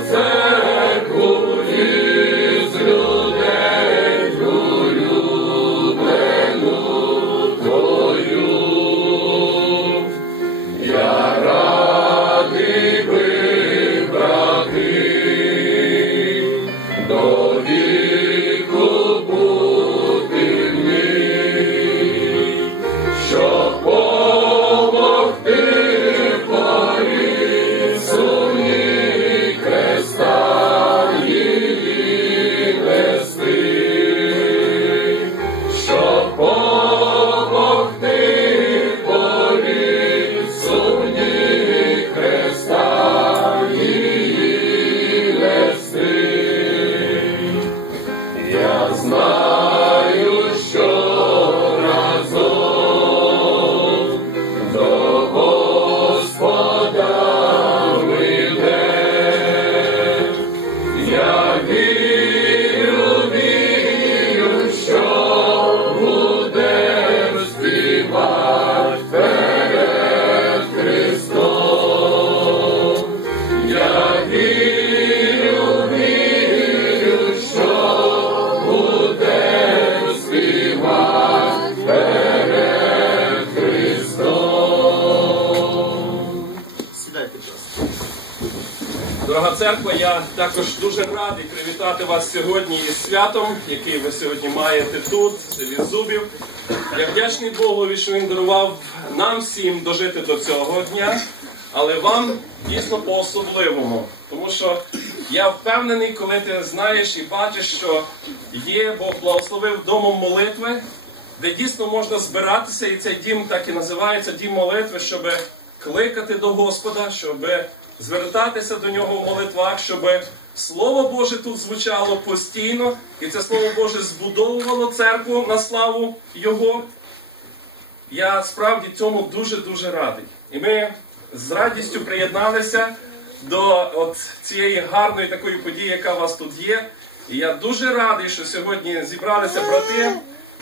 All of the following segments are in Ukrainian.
Johnson. Дорога церква, я також дуже радий привітати вас сьогодні із святом, який ви сьогодні маєте тут, в Зубів. Я вдячний Богові, що він дарував нам всім дожити до цього дня, але вам дійсно по-особливому. Тому що я впевнений, коли ти знаєш і бачиш, що є, Бог благословив домом молитви, де дійсно можна збиратися, і цей дім так і називається дім молитви, щоб кликати до Господа, щоб звертатися до нього в молитвах, щоб Слово Боже тут звучало постійно, і це Слово Боже збудовувало церкву на славу Його. Я справді цьому дуже-дуже радий. І ми з радістю приєдналися до от цієї гарної такої події, яка у вас тут є. І я дуже радий, що сьогодні зібралися брати,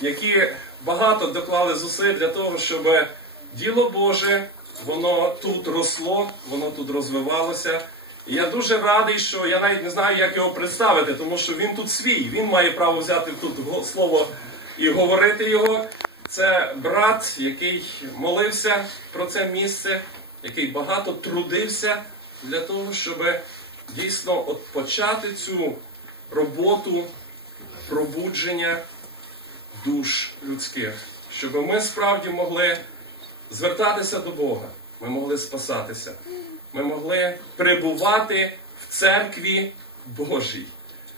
які багато доклали зусиль для того, щоб діло Боже, воно тут росло, воно тут розвивалося. І я дуже радий, що я навіть не знаю, як його представити, тому що він тут свій. Він має право взяти тут слово і говорити його. Це брат, який молився про це місце, який багато трудився для того, щоб дійсно от почати цю роботу пробудження душ людських, щоб ми справді могли звертатися до Бога, ми могли спасатися, ми могли перебувати в церкві Божій.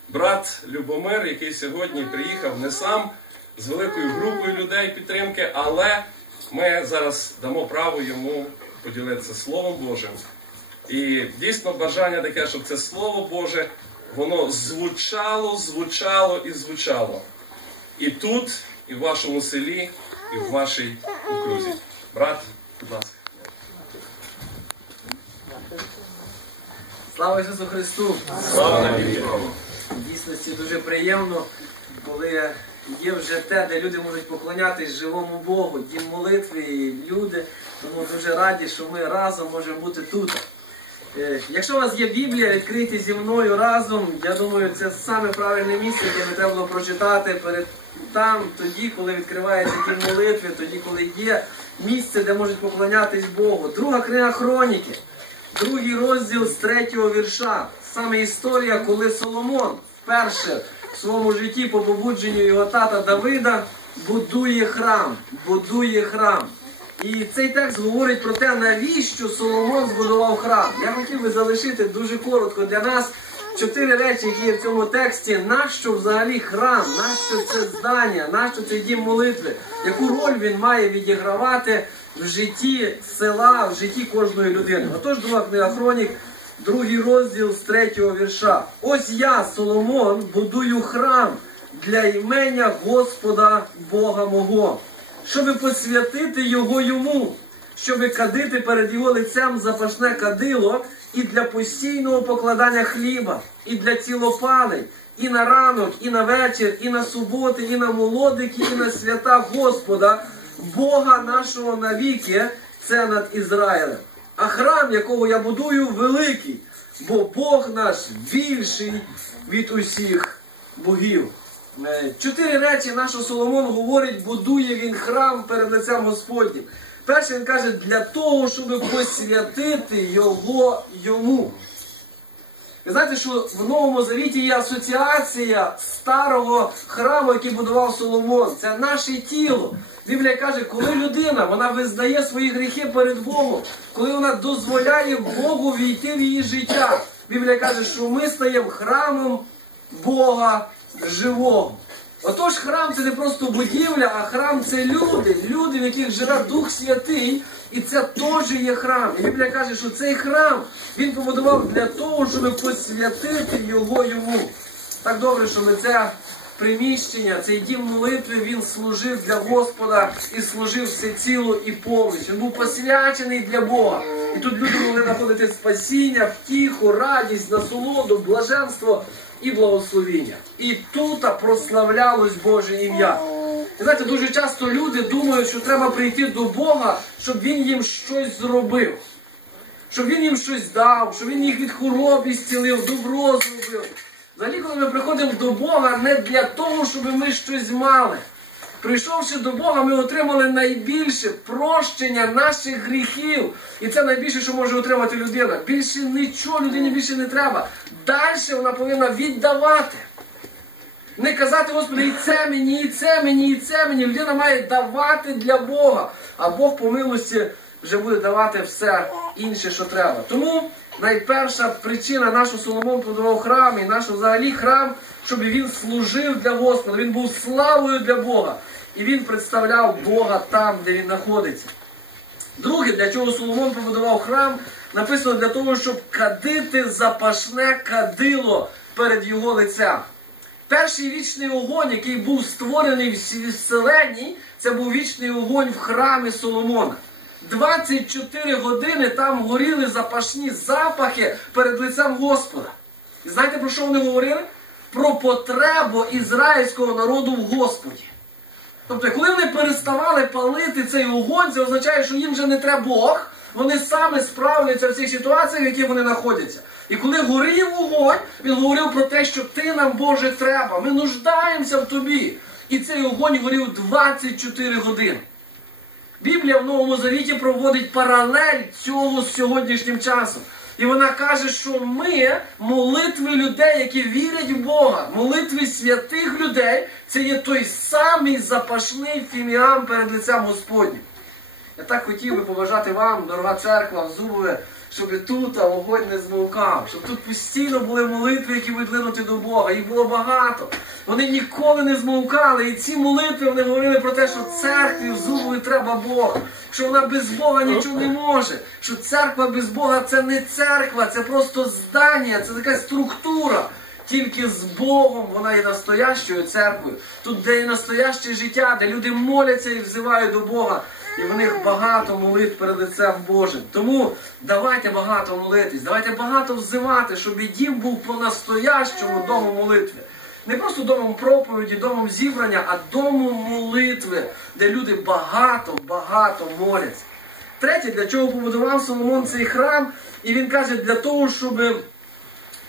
Брат Любомир, який сьогодні приїхав не сам з великою групою людей підтримки, але ми зараз дамо право йому поділитися Словом Божим. І дійсно бажання таке, щоб це Слово Боже, воно звучало, звучало і звучало. І тут, і в вашому селі, і в вашій окрузі. Брат, будь ласка. Слава Ісусу Христу! Слава навіки. Дійсності дуже приємно, коли є вже те, де люди можуть поклонятись живому Богу, дім молитви і люди. Тому дуже раді, що ми разом можемо бути тут. Е, Якщо у вас є Біблія, відкрийте зі мною разом. Я думаю, це саме правильне місце, яке не треба було прочитати перед там, тоді, коли відкривається дім молитви, тоді, коли є місце, де можуть поклонятись Богу. Друга книга Хроніки. Другий розділ з третього вірша. Саме історія, коли Соломон вперше в своєму житті по побудженню його тата Давида будує храм. Будує храм. І цей текст говорить про те, навіщо Соломон збудував храм. Я хотів би залишити дуже коротко для нас чотири речі, які є в цьому тексті. Нащо взагалі храм, нащо це здання, нащо цей дім молитви, яку роль він має відігравати в житті села, в житті кожної людини. Отож, друга книга Хронік, другий розділ з третього вірша. Ось я, Соломон, будую храм для імення Господа Бога мого, щоби посвятити його йому, щоби кадити перед його лицем запашне кадило і для постійного покладання хліба, і для цілопалень, і на ранок, і на вечір, і на суботи, і на молодики, і на свята Господа, Бога нашого навіки, це над Ізраїлем. А храм, якого я будую, великий, бо Бог наш більший від усіх богів. Е, Чотири речі наш Соломон говорить, будує він храм перед лицем Господнім. Перше він каже, для того, щоб посвятити його йому. Ви знаєте, що в Новому Завіті є асоціація старого храму, який будував Соломон. Це наше тіло. Біблія каже, коли людина вона визнає свої гріхи перед Богом, коли вона дозволяє Богу війти в її життя. Біблія каже, що ми стаємо храмом Бога живого. Отож, храм це не просто будівля, а храм це люди, люди, в яких живе Дух Святий, і це теж є храм. І Біблія каже, що цей храм він побудував для того, щоб посвятити його йому. Так добре, що ми це приміщення, цей дім молитви, він служив для Господа і служив всеціло і повністю. Він був посвячений для Бога. І тут люди могли знаходити спасіння, втіху, радість, насолоду, блаженство і благословіння. І тут прославлялось Боже ім'я. І знаєте, дуже часто люди думають, що треба прийти до Бога, щоб Він їм щось зробив. Щоб він їм щось дав, щоб він їх від хвороб зцілив, добро зробив. Взагалі, коли ми приходимо до Бога, не для того, щоб ми щось мали. Прийшовши до Бога, ми отримали найбільше прощення наших гріхів. І це найбільше, що може отримати людина. Більше нічого людині більше не треба. Далі вона повинна віддавати. Не казати, Господи, і це мені, і це мені, і це мені. Людина має давати для Бога. А Бог по милості вже буде давати все інше, що треба. Тому найперша причина нашого Соломон побудував храм і наш взагалі храм, щоб він служив для Господа. Він був славою для Бога. І він представляв Бога там, де він знаходиться. Друге, для чого Соломон побудував храм, написано для того, щоб кадити запашне кадило перед його лицем. Перший вічний огонь, який був створений в Вселенні, це був вічний огонь в храмі Соломона. 24 години там горіли запашні запахи перед лицем Господа. І знаєте, про що вони говорили? Про потребу ізраїльського народу в Господі. Тобто, коли вони переставали палити цей огонь, це означає, що їм вже не треба Бог, вони саме справляться в цих ситуаціях, в яких вони знаходяться. І коли горів огонь, він говорив про те, що ти нам, Боже, треба. Ми нуждаємося в тобі. І цей огонь горів 24 години. Біблія в Новому Завіті проводить паралель цього з сьогоднішнім часом. І вона каже, що ми, молитви людей, які вірять в Бога, молитви святих людей, це є той самий запашний фіміам перед лицем Господнім. Я так хотів би побажати вам, дорога церква, Зубове, щоб тут вогонь не змовкав, щоб тут постійно були молитви, які будуть до Бога. Їх було багато. Вони ніколи не змовкали. І ці молитви вони говорили про те, що церкві в Зубові треба Бог, що вона без Бога нічого не може. Що церква без Бога це не церква, це просто здання, це така структура. Тільки з Богом вона є настоящою церквою. Тут, де є настояще життя, де люди моляться і взивають до Бога. І в них багато молитв перед лицем Божим. Тому давайте багато молитись, давайте багато взивати, щоб і дім був по-настоящому домом молитви. Не просто домом проповіді, домом зібрання, а домом молитви, де люди багато-багато моляться. Третє, для чого побудував Соломон цей храм, і він каже, для того, щоб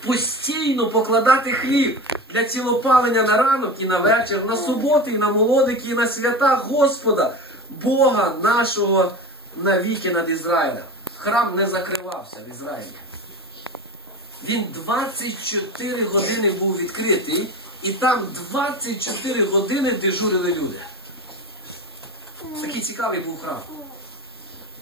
постійно покладати хліб для цілопалення на ранок і на вечір, на суботи, і на молодики, і на свята Господа. Бога нашого навіки над Ізраїлем. Храм не закривався в Ізраїлі. Він 24 години був відкритий, і там 24 години дежурили люди. Такий цікавий був храм.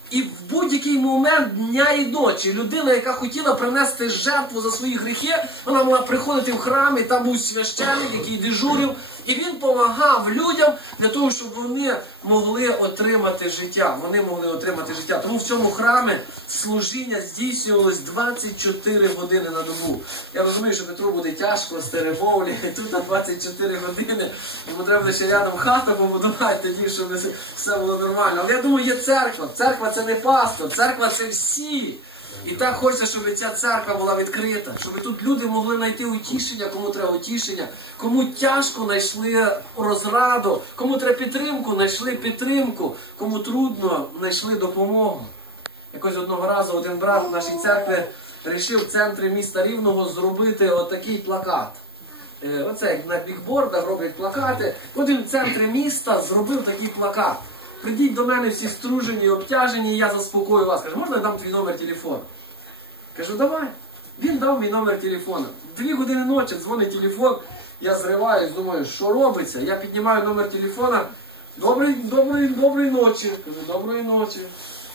І в будь-який момент дня і ночі людина, яка хотіла принести жертву за свої гріхи, вона могла приходити в храм, і там був священник, який дежурив, і він допомагав людям для того, щоб вони могли отримати життя. Вони могли отримати життя. Тому в цьому храмі служіння здійснювалось 24 години на добу. Я розумію, що Петру буде тяжко з теребовлі, тут на 24 години. Йому треба ще рядом хату побудувати, тоді, щоб все було нормально. Але я думаю, є церква. Церква це не пастор, церква це всі. І так хочеться, щоб ця церква була відкрита, щоб тут люди могли знайти утішення, кому треба утішення, кому тяжко знайшли розраду, кому треба підтримку, знайшли підтримку, кому трудно знайшли допомогу. Якось одного разу один брат в нашій церкві вирішив в центрі міста Рівного зробити отакий плакат. Е, Оце як на бікбордах роблять плакати. Він в центрі міста зробив такий плакат. Прийдіть до мене всі стружені, обтяжені, і я заспокою вас. Каже, можна я дам твій номер телефону? Кажу, давай. Він дав мій номер телефону. Дві години ночі дзвонить телефон, я зриваюсь, думаю, що робиться. Я піднімаю номер телефона. Добрий, добрий, доброї ночі. Кажу, доброї ночі.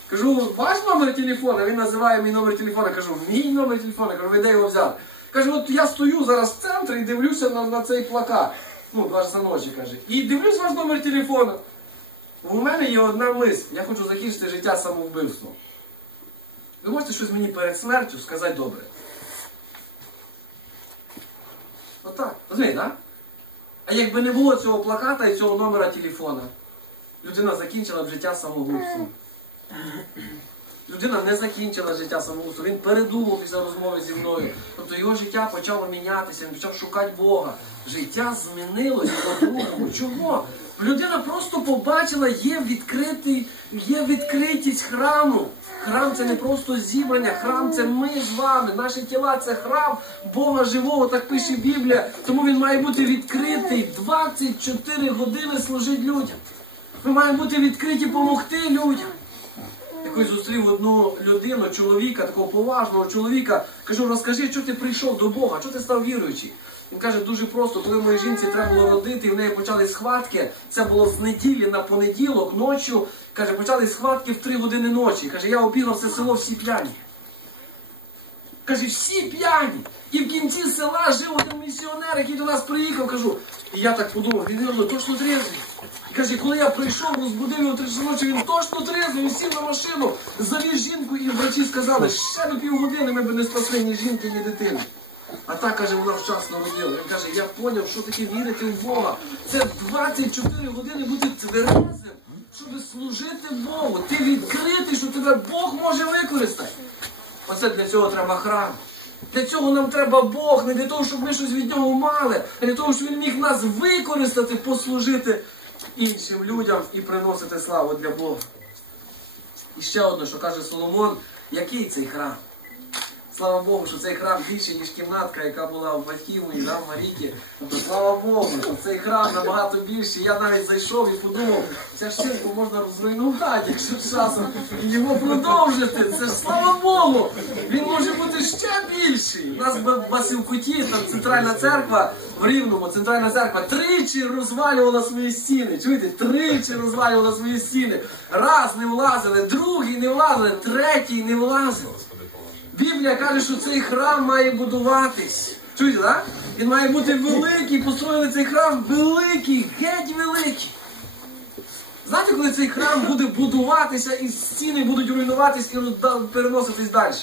Кажу, ваш номер телефона? Він називає мій номер телефона. Кажу, мій номер телефона. Кажу, ви де його взяли? Каже, от я стою зараз в центрі і дивлюся на, на цей плакат. Ну, два часа ночі, каже. І дивлюсь ваш номер телефона. У мене є одна мисль. Я хочу закінчити життя самовбивством. Ви можете щось мені перед смертю сказати добре? Отак. Розумієте, так? А якби не було цього плаката і цього номера телефона, людина закінчила б життя самогубством. Людина не закінчила життя самогубства, він передумав після розмови зі мною. Тобто його життя почало мінятися, він почав шукати Бога. Життя змінилось по-другому. Чого? Людина просто побачила, є відкритий, є відкритість храму. Храм це не просто зібрання, храм це ми з вами. Наші тіла це храм Бога живого, так пише Біблія. Тому він має бути відкритий 24 години служить людям. Ми маємо бути відкриті допомогти людям. Якось зустрів одну людину, чоловіка, такого поважного чоловіка. Кажу, розкажи, що ти прийшов до Бога, що ти став віруючий. Він каже, дуже просто, коли моїй жінці треба було родити, і в неї почали схватки. Це було з неділі на понеділок, ночі. Каже, почали схватки в три години ночі. Каже, я обігав все село всі п'яні. Каже, всі п'яні. І в кінці села жив один місіонер, який до нас приїхав, кажу. І я так подумав, він ну, точно трезвий. Каже, коли я прийшов, розбудив його три ночі, він точно трезвий, сів на машину, завіз жінку, і врачі сказали, ще до півгодини ми б не спасли ні жінки, ні дитини. А так, каже, вона вчасно родила. Він каже, я поняв, що таке вірити в Бога. Це 24 години бути тверезим, щоб служити Богу. Ти відкритий, що тебе Бог може використати. Оце для цього треба храм. Для цього нам треба Бог, не для того, щоб ми щось від нього мали, а для того, щоб він міг нас використати, послужити іншим людям і приносити славу для Бога. І ще одне, що каже Соломон, який цей храм? Слава Богу, що цей храм більший, ніж кімнатка, яка була в батьків і да, в Маріті. Тобто, слава Богу, що цей храм набагато більший. Я навіть зайшов і подумав, ця ж церкву можна розруйнувати, якщо часом і його продовжити. Це ж слава Богу! Він може бути ще більший. У нас в Басівкуті, там центральна церква в Рівному, центральна церква тричі розвалювала свої стіни. Чуєте? Тричі розвалювала свої стіни. Раз не влазили, другий не влазили, третій не влазив. Біблія каже, що цей храм має будуватись. Чуєте, так? Він має бути великий, построїли цей храм великий, геть великий. Знаєте, коли цей храм буде будуватися і стіни будуть руйнуватись і переноситись далі?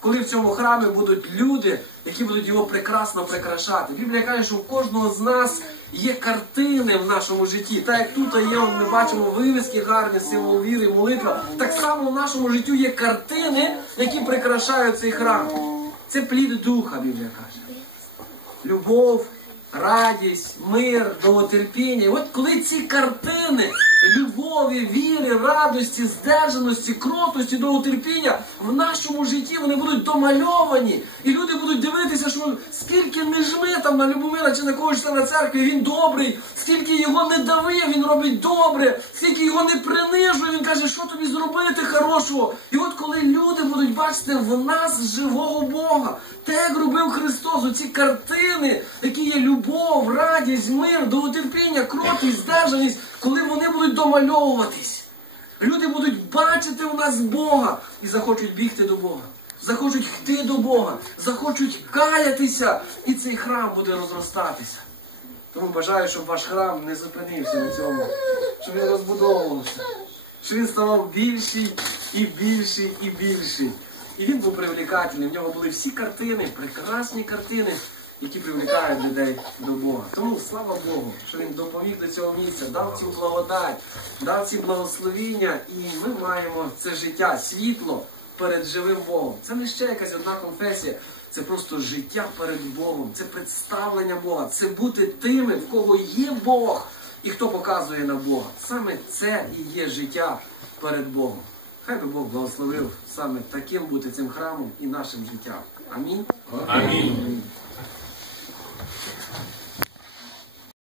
Коли в цьому храмі будуть люди, які будуть його прекрасно прикрашати. Біблія каже, що в кожного з нас є картини в нашому житті. Так як тут є, ми бачимо вивіски гарні, символ віри, молитва. Так само в нашому житті є картини, які прикрашають цей храм. Це плід духа, Біблія каже. Любов, радість, мир, довготерпіння. І от коли ці картини любові, віри, радості, здержаності, кротості, довготерпіння в нашому житті вони будуть домальовані. І люди будуть дивитися, що скільки не жми там на Любомира чи на когось члена церкви, він добрий, скільки його не дави, він робить добре, скільки його не принижує, він каже, що тобі зробити хорошого. І от коли люди будуть бачити в нас живого Бога, те, як робив Христос, оці картини, які є любов, радість, мир, довготерпіння, кротість, здержаність, коли вони будуть домальовуватись. Люди будуть бачити в нас Бога і захочуть бігти до Бога. Захочуть йти до Бога, захочуть каятися, і цей храм буде розростатися. Тому бажаю, щоб ваш храм не зупинився на цьому, щоб він розбудовувався, щоб він ставав більший і більший і більший. І він був привлекательний. В нього були всі картини, прекрасні картини, які привлекають людей до Бога. Тому слава Богу, що він допоміг до цього місця, дав цю благодать, дав ці благословіння, і ми маємо це життя, світло перед живим Богом. Це не ще якась одна конфесія. Це просто життя перед Богом, це представлення Бога, це бути тими, в кого є Бог і хто показує на Бога. Саме це і є життя перед Богом. Хай би Бог благословив саме таким бути цим храмом і нашим життям. Амінь. Амінь.